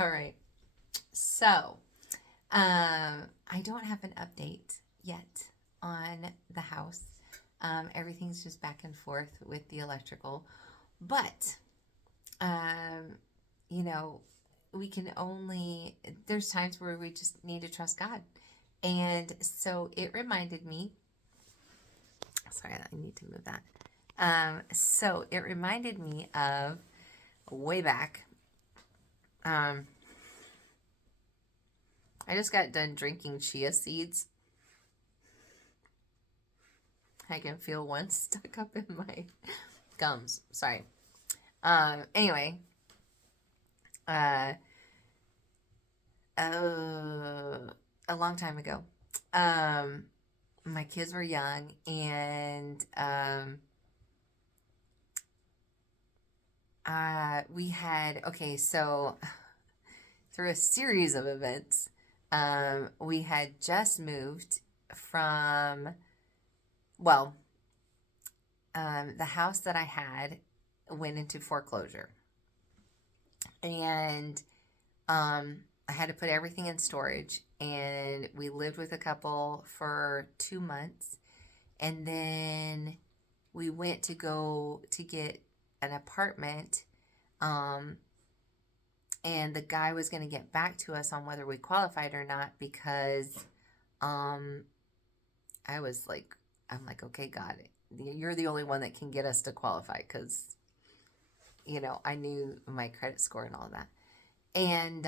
All right. So, I don't have an update yet on the house. Everything's just back and forth with the electrical. But, um, you know, we can only, there's times where we just need to trust God. And so it reminded me, sorry, I need to move that. So it reminded me of way back. Um, I just got done drinking chia seeds. I can feel one stuck up in my gums. Sorry. Anyway, uh, a long time ago, um, my kids were young, and we had okay. So through a series of events, we had just moved from well, the house that I had went into foreclosure, and I had to put everything in storage. And we lived with a couple for 2 months, and then we went to go to get an apartment. Um, and the guy was going to get back to us on whether we qualified or not because um, I was like, I'm like, okay, God, you're the only one that can get us to qualify because I knew my credit score and all of that. And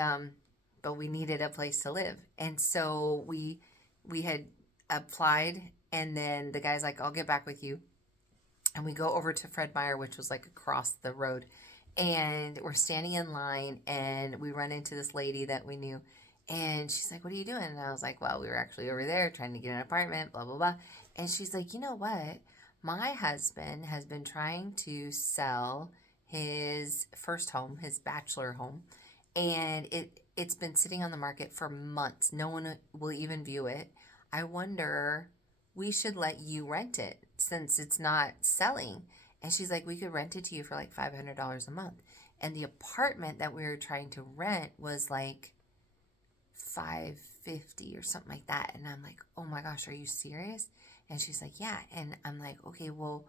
but we needed a place to live, and so we had applied, and then the guy's like, I'll get back with you. And we go over to Fred Meyer, which was like across the road, and we're standing in line, and we run into this lady that we knew, and she's like, what are you doing? And I was like, well, we were actually over there trying to get an apartment, blah blah blah. And she's like, you know what, my husband has been trying to sell his first home, his bachelor home, and it's been sitting on the market for months. No one will even view it. I wonder, we should let you rent it since it's not selling. And she's like, we could rent it to you for like $500 a month. And the apartment that we were trying to rent was like 550 or something like that. And I'm like, oh my gosh, are you serious? And she's like, yeah. And I'm like, okay, well,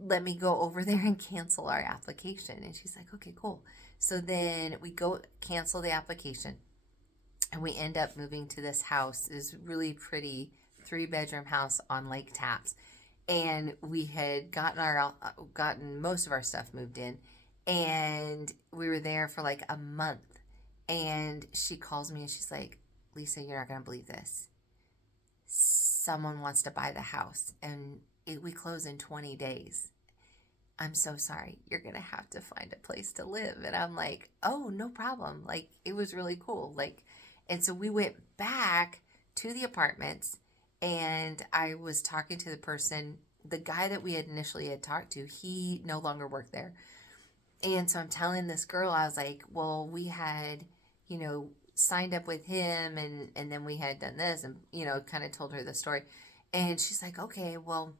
let me go over there and cancel our application. And she's like, okay, cool. So then we go cancel the application, and we end up moving to this house. This really pretty 3-bedroom house on Lake Tapps. And we had gotten most of our stuff moved in, and we were there for like a month. And she calls me and she's like, Lisa, you're not going to believe this. Someone wants to buy the house, and we close in 20 days. I'm so sorry. You're going to have to find a place to live. And I'm like, oh, no problem. Like, it was really cool. Like, and so we went back to the apartments, and I was talking to the person, the guy that we had initially had talked to, he no longer worked there. And so I'm telling this girl, I was like, well, we had, signed up with him, and then we had done this, and, kind of told her the story. And she's like, okay, well,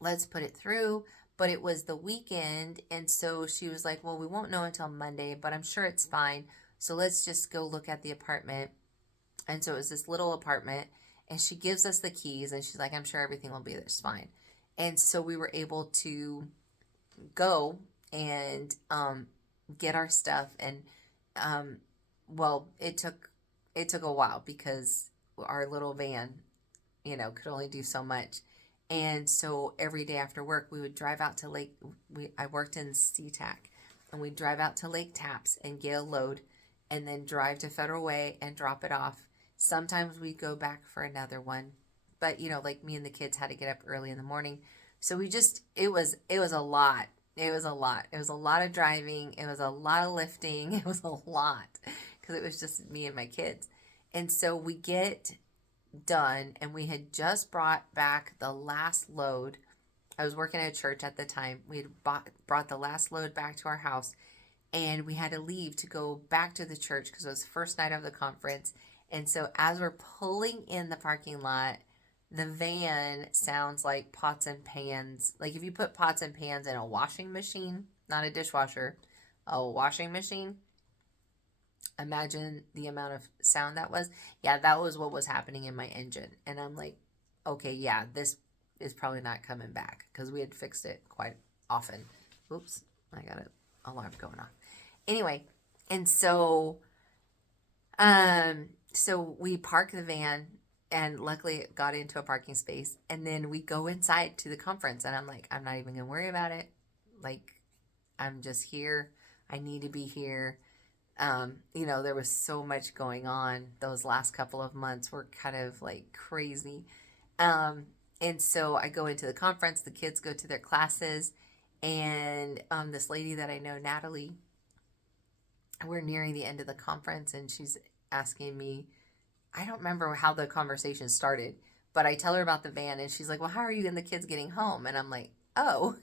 let's put it through. But it was the weekend, and so she was like, well, we won't know until Monday, but I'm sure it's fine. So let's just go look at the apartment. And so it was this little apartment, and she gives us the keys, and she's like, I'm sure everything will be just fine. And so we were able to go and get our stuff. And well, it took a while because our little van, could only do so much. And so every day after work, we would drive out to Lake. I worked in SeaTac, and we'd drive out to Lake Tapps and get a load, and then drive to Federal Way and drop it off. Sometimes we'd go back for another one, but like me and the kids had to get up early in the morning, so it was a lot. It was a lot. It was a lot of driving. It was a lot of lifting. It was a lot because it was just me and my kids, and so we get done, and we had just brought back the last load. I was working at a church at the time. We had brought the last load back to our house, and we had to leave to go back to the church because it was the first night of the conference. And so as we're pulling in the parking lot, the van sounds like pots and pans. Like if you put pots and pans in a washing machine, not a dishwasher, a washing machine, Imagine the amount of sound that was. Yeah, that was what was happening in my engine. And I'm like, okay, yeah, this is probably not coming back because we had fixed it quite often. Oops, I got an alarm going off. Anyway, and so we park the van and luckily it got into a parking space and then we go inside to the conference and I'm like, I'm not even gonna worry about it. Like, I'm just here. I need to be here. There was so much going on. Those last couple of months were kind of like crazy. Um, and so I go into the conference, the kids go to their classes, and this lady that I know, Natalie, we're nearing the end of the conference, and she's asking me, I don't remember how the conversation started, but I tell her about the van, and she's like, well, how are you and the kids getting home? And I'm like, oh,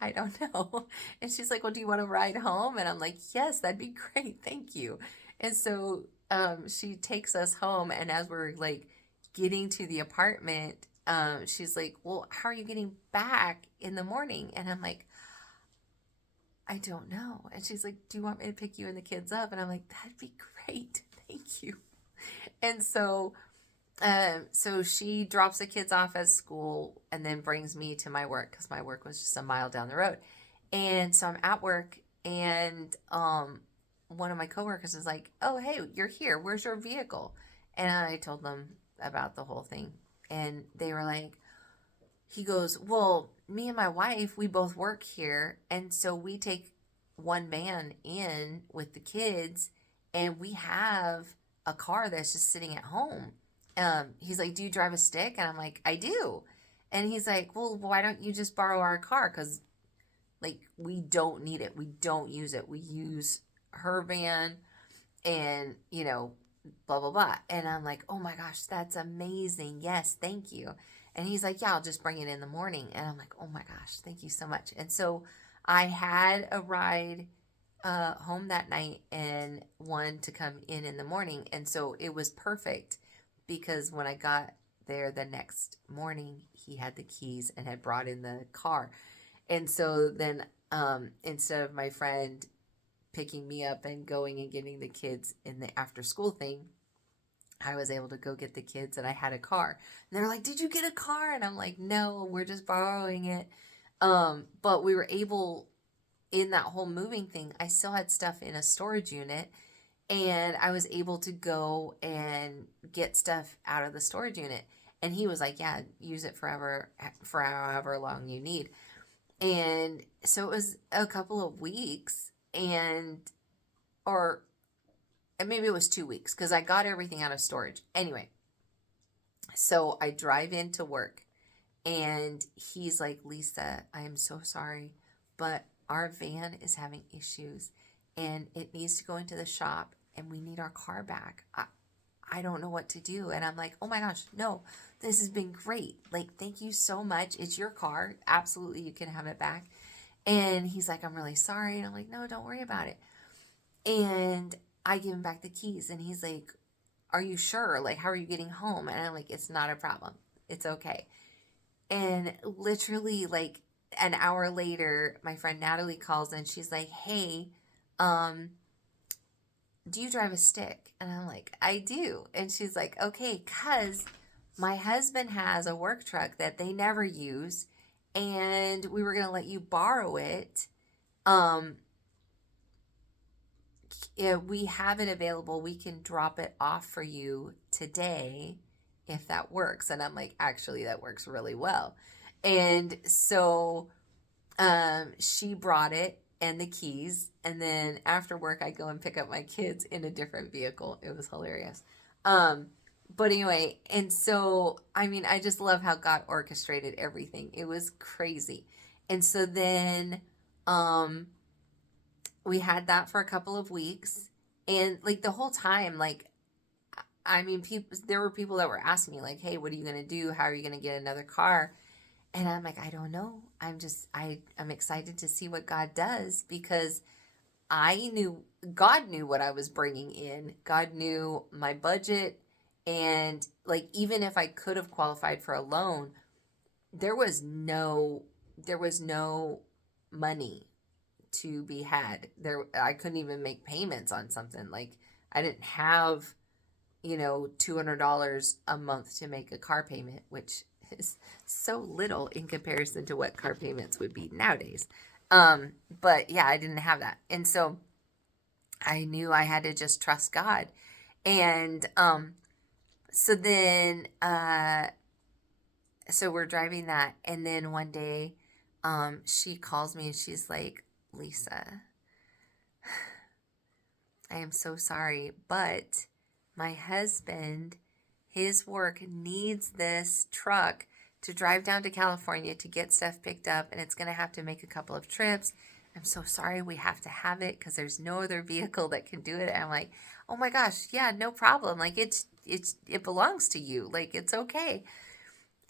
I don't know. And she's like, well, do you want to ride home? And I'm like, yes, that'd be great. Thank you. And so she takes us home. And as we're like getting to the apartment, she's like, well, how are you getting back in the morning? And I'm like, I don't know. And she's like, do you want me to pick you and the kids up? And I'm like, that'd be great. Thank you. And so she drops the kids off at school and then brings me to my work because my work was just a mile down the road. And so I'm at work and one of my coworkers is like, "Oh, hey, you're here. Where's your vehicle?" And I told them about the whole thing. And they were like, he goes, well, me and my wife, we both work here. And so we take one van in with the kids and we have a car that's just sitting at home. He's like, do you drive a stick? And I'm like, I do. And he's like, well, why don't you just borrow our car? Because, like, we don't need it. We don't use it. We use her van and, blah, blah, blah. And I'm like, oh my gosh, that's amazing. Yes, thank you. And he's like, yeah, I'll just bring it in the morning. And I'm like, oh my gosh, thank you so much. And so I had a ride home that night and one to come in the morning. And so it was perfect because when I got there the next morning, he had the keys and had brought in the car. And so then instead of my friend picking me up and going and getting the kids in the after school thing, I was able to go get the kids and I had a car. And they're like, did you get a car? And I'm like, no, we're just borrowing it. But we were able, in that whole moving thing, I still had stuff in a storage unit and I was able to go and get stuff out of the storage unit. And he was like, yeah, use it forever, for however long you need. And so it was a couple of weeks or maybe it was 2 weeks because I got everything out of storage. Anyway, so I drive into work and he's like, Lisa, I am so sorry, but our van is having issues and it needs to go into the shop and we need our car back. I don't know what to do. And I'm like, oh my gosh, no, this has been great. Like, thank you so much. It's your car. Absolutely, you can have it back. And he's like, I'm really sorry. And I'm like, no, don't worry about it. And I give him back the keys and he's like, are you sure? Like, how are you getting home? And I'm like, it's not a problem. It's okay. And literally, like, an hour later, my friend Natalie calls and she's like, hey, do you drive a stick? And I'm like, I do. And she's like, okay, because my husband has a work truck that they never use and we were going to let you borrow it. We have it available. We can drop it off for you today if that works. And I'm like, actually, that works really well. And so she brought it and the keys. And then after work, I go and pick up my kids in a different vehicle. It was hilarious. But anyway, and so, I mean, I just love how God orchestrated everything. It was crazy. And so then we had that for a couple of weeks. And like the whole time, like, I mean, there were people that were asking me, like, hey, what are you going to do? How are you going to get another car? And I'm like, I don't know. I'm excited to see what God does because God knew what I was bringing in. God knew my budget. And like, even if I could have qualified for a loan, there was no money to be had. There, I couldn't even make payments on something. Like, I didn't have, $200 a month to make a car payment, which is so little in comparison to what car payments would be nowadays. But yeah, I didn't have that. And so I knew I had to just trust God. And so then so we're driving that, and then one day she calls me and she's like, Lisa, I am so sorry, but my husband, his work needs this truck to drive down to California to get stuff picked up, and it's going to have to make a couple of trips. I'm so sorry, we have to have it because there's no other vehicle that can do it. And I'm like, oh my gosh, yeah, no problem. Like, it belongs to you. Like, it's okay.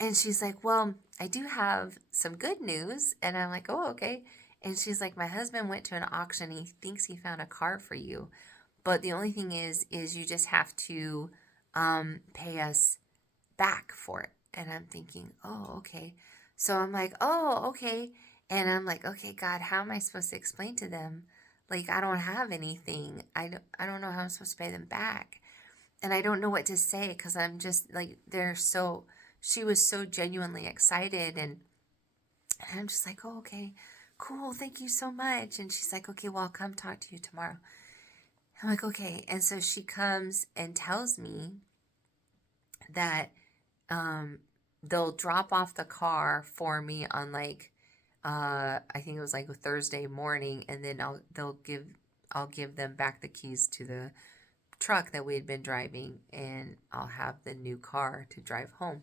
And she's like, well, I do have some good news. And I'm like, oh, okay. And she's like, my husband went to an auction. He thinks he found a car for you. But the only thing is you just have to pay us back for it. And I'm thinking, oh, okay. So I'm like, oh, okay. And I'm like, okay, God, how am I supposed to explain to them? Like, I don't have anything. I don't know how I'm supposed to pay them back. And I don't know what to say because I'm just like, she was so genuinely excited. And I'm just like, oh, okay, cool. Thank you so much. And she's like, okay, well, I'll come talk to you tomorrow. I'm like, okay. And so she comes and tells me that they'll drop off the car for me on like, I think it was like a Thursday morning, and then I'll give them back the keys to the truck that we had been driving, and I'll have the new car to drive home.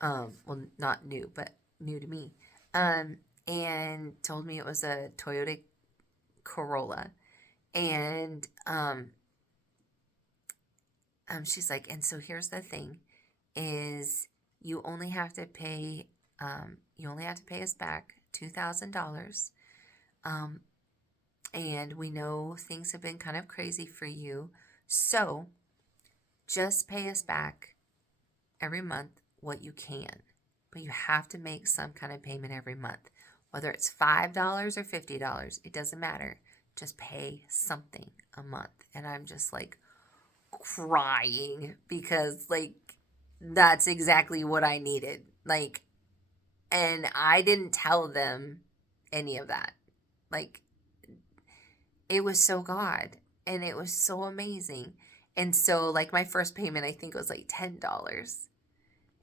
Well, not new, but new to me. And told me it was a Toyota Corolla. And she's like, and so here's the thing, is you only have to pay us back $2,000. And we know things have been kind of crazy for you, so just pay us back every month what you can, but you have to make some kind of payment every month, whether it's $5 or $50. It doesn't matter. Just pay something a month. And I'm just like crying because like that's exactly what I needed. Like, and I didn't tell them any of that. Like, it was so God, and it was so amazing. And so like my first payment, I think it was like $10.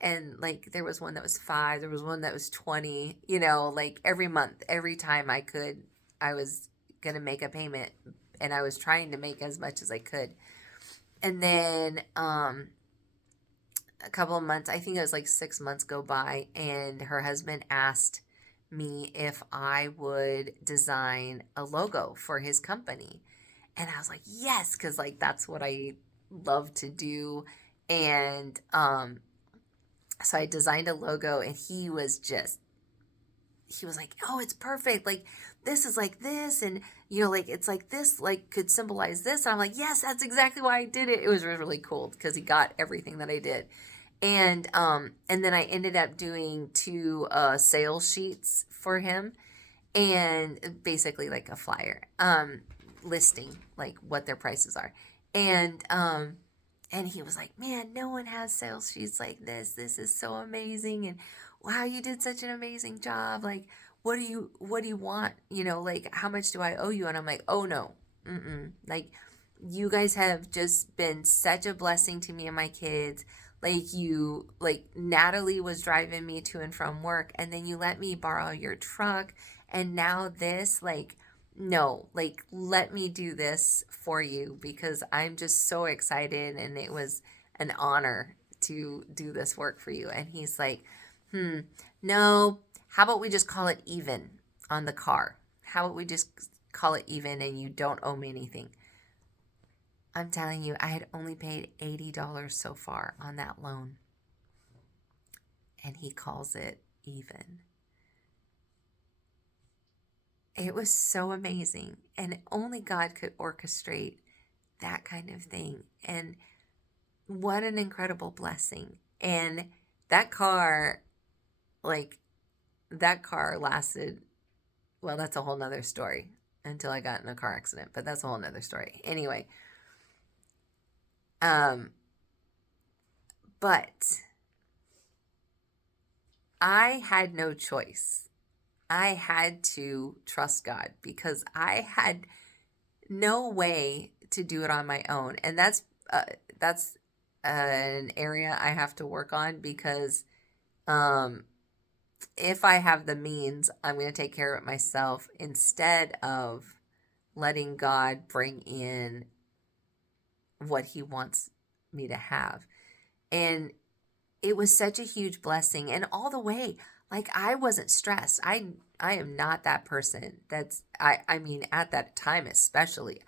And like there was one that was $5, there was one that was $20, like every month, every time I was gonna make a payment, and I was trying to make as much as I could. And then a couple of months, I think it was like 6 months go by, and her husband asked me if I would design a logo for his company. And I was like, yes, because like that's what I love to do. And so I designed a logo, and he was like, oh, it's perfect. Like, this is like this. And, like, it's like this, like, could symbolize this. And I'm like, yes, that's exactly why I did it. It was really cool because he got everything that I did. And then I ended up doing 2 sales sheets for him, and basically like a flyer, listing like what their prices are. And he was like, man, no one has sales sheets like this. This is so amazing. And wow, you did such an amazing job. Like, what do you want? Like, how much do I owe you? And I'm like, oh no, like, you guys have just been such a blessing to me and my kids. Like Natalie was driving me to and from work, and then you let me borrow your truck. And now this, like, no, like, let me do this for you because I'm just so excited, and it was an honor to do this work for you. And he's like, no, how about we just call it even on the car? How about we just call it even and you don't owe me anything? I'm telling you, I had only paid $80 so far on that loan. And he calls it even. It was so amazing. And only God could orchestrate that kind of thing. And what an incredible blessing. And that car lasted, well, that's a whole nother story. until I got in a car accident, but that's a whole nother story. Anyway, um, but I had no choice. I had to trust God because I had no way to do it on my own, and that's an area I have to work on because um, if I have the means, I'm going to take care of it myself instead of letting God bring in what He wants me to have. And it was such a huge blessing, and all the way, like, I wasn't stressed. I am not that person. I mean, at that time especially,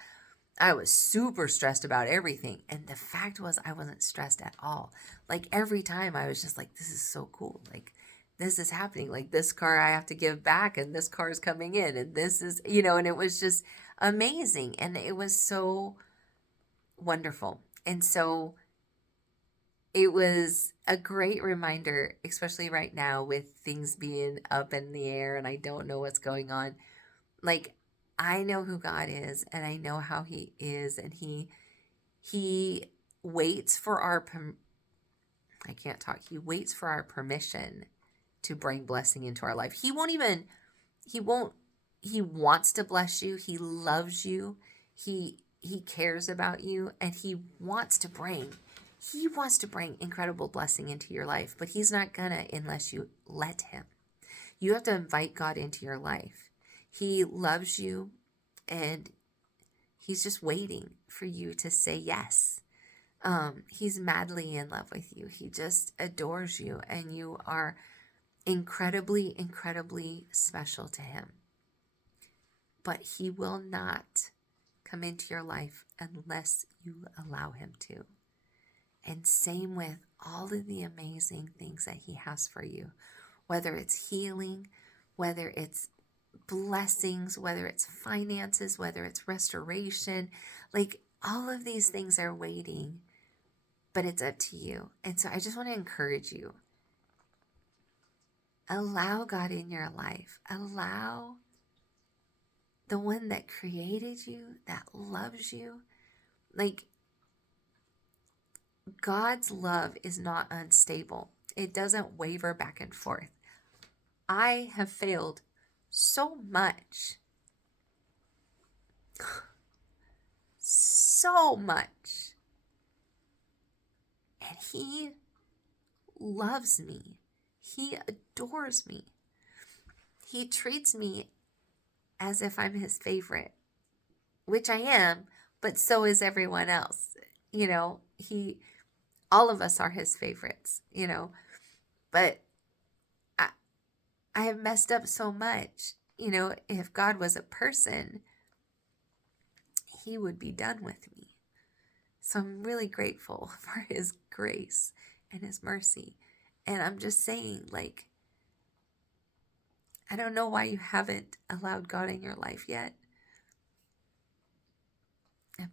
I was super stressed about everything. And the fact was, I wasn't stressed at all. Like, every time I was just like, this is so cool. Like, this is happening. Like, this car I have to give back, and this car is coming in, and this is, and it was just amazing. And it was so wonderful. And so it was a great reminder, especially right now with things being up in the air and I don't know what's going on. Like, I know who God is and I know how He is, and He waits for I can't talk. He waits for our permission to bring blessing into our life. He wants to bless you. He loves you. He cares about you, and He wants to bring incredible blessing into your life, but He's not gonna unless you let Him. You have to invite God into your life. He loves you, and He's just waiting for you to say yes. He's madly in love with you. He just adores you, and you are incredibly, incredibly special to Him. But He will not come into your life unless you allow Him to. And same with all of the amazing things that He has for you, whether it's healing, whether it's blessings, whether it's finances, whether it's restoration. Like, all of these things are waiting, but it's up to you. And so I just want to encourage you. Allow God in your life. Allow the one that created you, that loves you. Like, God's love is not unstable. It doesn't waver back and forth. I have failed so much. So much. And He loves me. He adores me. He treats me as if I'm His favorite, which I am, but so is everyone else. All of us are His favorites, but I have messed up so much. If God was a person, He would be done with me. So I'm really grateful for His grace and His mercy. And I'm just saying, like, I don't know why you haven't allowed God in your life yet,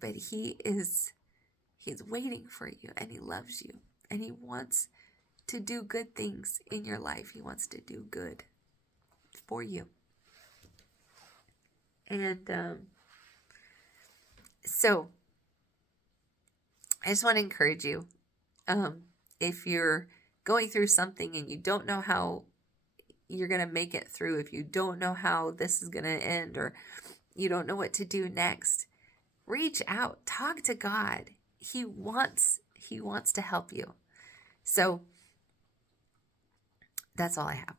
but He's waiting for you, and He loves you, and He wants to do good things in your life. He wants to do good for you. And so I just want to encourage you, if you're going through something and you don't know how you're going to make it through, if you don't know how this is going to end, or you don't know what to do next, reach out, talk to God. He wants to help you. So that's all I have.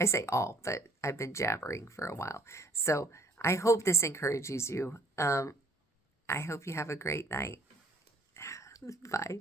I say all, but I've been jabbering for a while. So I hope this encourages you. I hope you have a great night. Bye.